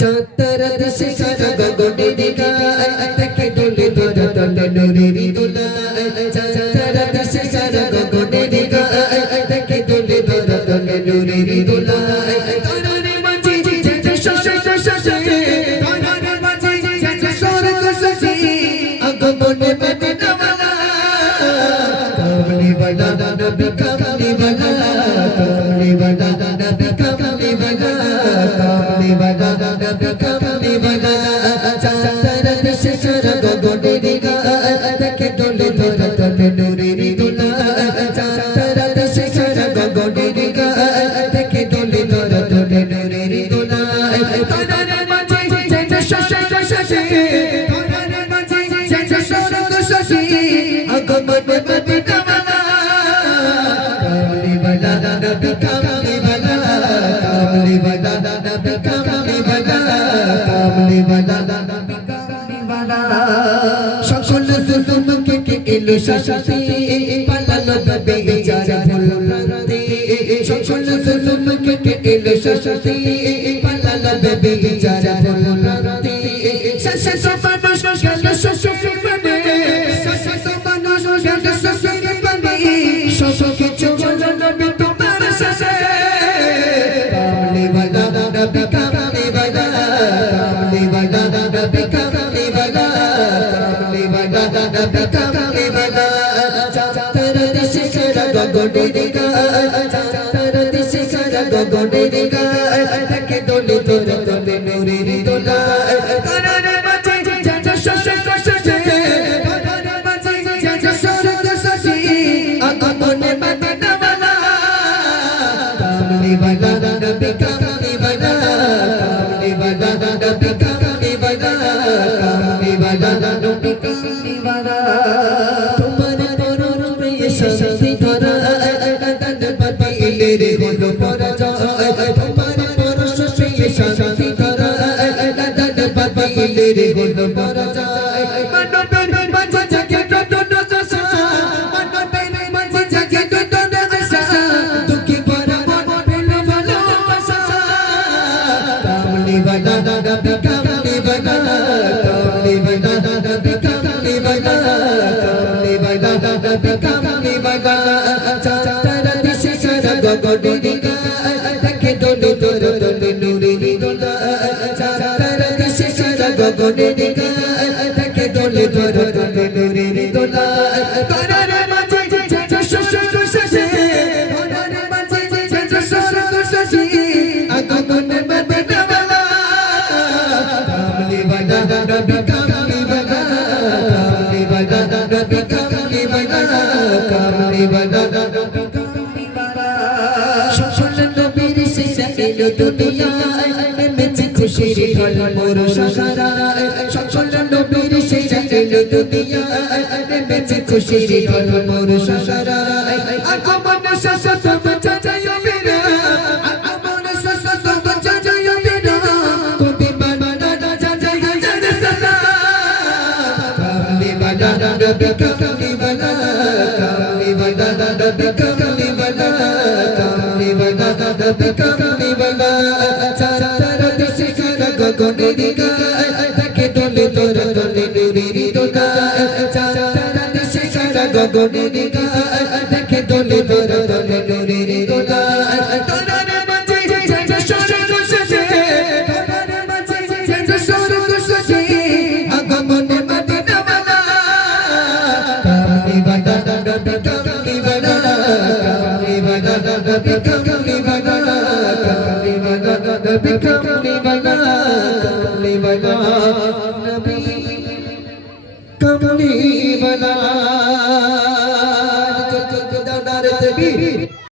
চাঁতারা দেশে সারা গগনের গায় তাকে দোলে ধরা তলে নূরের দোলা চাঁতারা দেশে সারা গগনের গায় তাকে দোলে ধরা তলে নূরের দোলা তারারে মাঝে যে শশায় শশায় তারারে মাঝে যে স্বর্গ শশী আগমনে মদিনা ওয়ালা কামলি ওয়ালা নবী কামলি ওয়ালা কামলি ওয়ালা নবী কামলি ওয়ালা কামলি ওয়ালা নবী কামলি ওয়ালা চাঁতারা দেশে সারা গগনের গায় তাকে দোলে ধরা তলে নূরের দোলা চাঁতারা দেশে সারা গগনের গায় তাকে দোলে ধরা তলে নূরের দোলা তারারে মাঝে যে শশায় শশায় তারারে মাঝে যে স্বর্গ শশী আগমনে মদিনা ওয়ালা কামলি ওয়ালা নবী কামলি ওয়ালা কামলি ওয়ালা নবী কামলি ওয়ালা কামলি ওয়ালা নবী কামলি ওয়ালা সকল জুলুম কেটে এলো শান্তি পালালো বেচারা ভুলতে সকল জুলুম কেটে এলো শান্তি পালালো বেচারা ভুলতে শাসত মানুষ গেল শ্বশুর বাড়ি শাসত মানুষ গেল শ্বশুর বাড়ি সব কিছু হলো নবী তোমার সাথে কামলি ওয়ালা নবী কামলি ওয়ালা কামলি ওয়ালা নবী কামলি ওয়ালা কামলি ওয়ালা নবী কামলি ওয়ালা চাঁতারা দেশে সারা গগনের গায় চাঁতারা দেশে সারা গগনের গায় তাকে দোলে ধরা তলে নূরের দোলা তারারে মাঝে যে শশায় তারারে মাঝে যে স্বর্গ শশী আগমনে মদিনা ওয়ালা কামলি ওয়ালা নবী কামলি ওয়ালা কামলি ওয়ালা নবী কামলি ওয়ালা কামলি ওয়ালা নবী কামলি ওয়ালা তোমার পরমে শান্তি ধরা পাইলে রে হলো পরাজয় তোমার পরমে শান্তি ধরা পাইলে রে হলো পরাজয় মানবের মাঝে জাগে নতুন আশা মানবের মাঝে জাগে নতুন আশা দুঃখী ভরা মন পেলো ভালোবাসা কামলি ওয়ালা নবী কামলি ওয়ালা কামলি ওয়ালা নবী কামলি ওয়ালা কামলি ওয়ালা নবী কামলি ওয়ালা চাঁতারা দেশে সারা গগনের গায় তাকে দোলে ধরা তলে নূরের দোলা চাঁতারা দেশে সারা গগনের গায় তাকে দোলে ধরা তলে নূরের দোলা তারারে মাঝে যে শশায় তারারে মাঝে যে স্বর্গ শশী আগমনে মদিনা ওয়ালা কামলি ওয়ালা নবী কামলি ওয়ালা কামলি ওয়ালা নবী কামলি ওয়ালা কামলি ওয়ালা নবী কামলি ওয়ালা সকল নবীর সেরা এলো দুনিয়ায় নেমেছে খুশির ঢল মোর সাহারায় সকল নবীর সেরা এলো দুনিয়ায় নেমেছে খুশির ঢল মোর সাহারায় আগমন শাশ্বত বাঁচায় মেরা আগমন শাশ্বত বাঁচায় মেরা কোটি বানানা যায় হাজার সালাম কামলি ওয়ালা নবী কামলি ওয়ালা কামলি ওয়ালা নবী কামলি ওয়ালা কামলি ওয়ালা নবী কামলি ওয়ালা চাঁতারা দেশে সারা গগনের গায় তাকে দোলে ধরা তলে নূরের দোলা চাঁতারা দেশে সারা গগনের গায় তাকে দোলে ধরা তলে নূরের দোলা তারারে মাঝে যে স্বর্গ শশী তারারে মাঝে যে স্বর্গ শশী আগমনে মদিনা ওয়ালা কামলি ওয়ালা নবী কামলি ওয়ালা কামলি ওয়ালা নবী কামলি ওয়ালা কামলি ওয়ালা নবী কামলি ওয়ালা কামলি ওয়ালা নবী কামলি ওয়ালা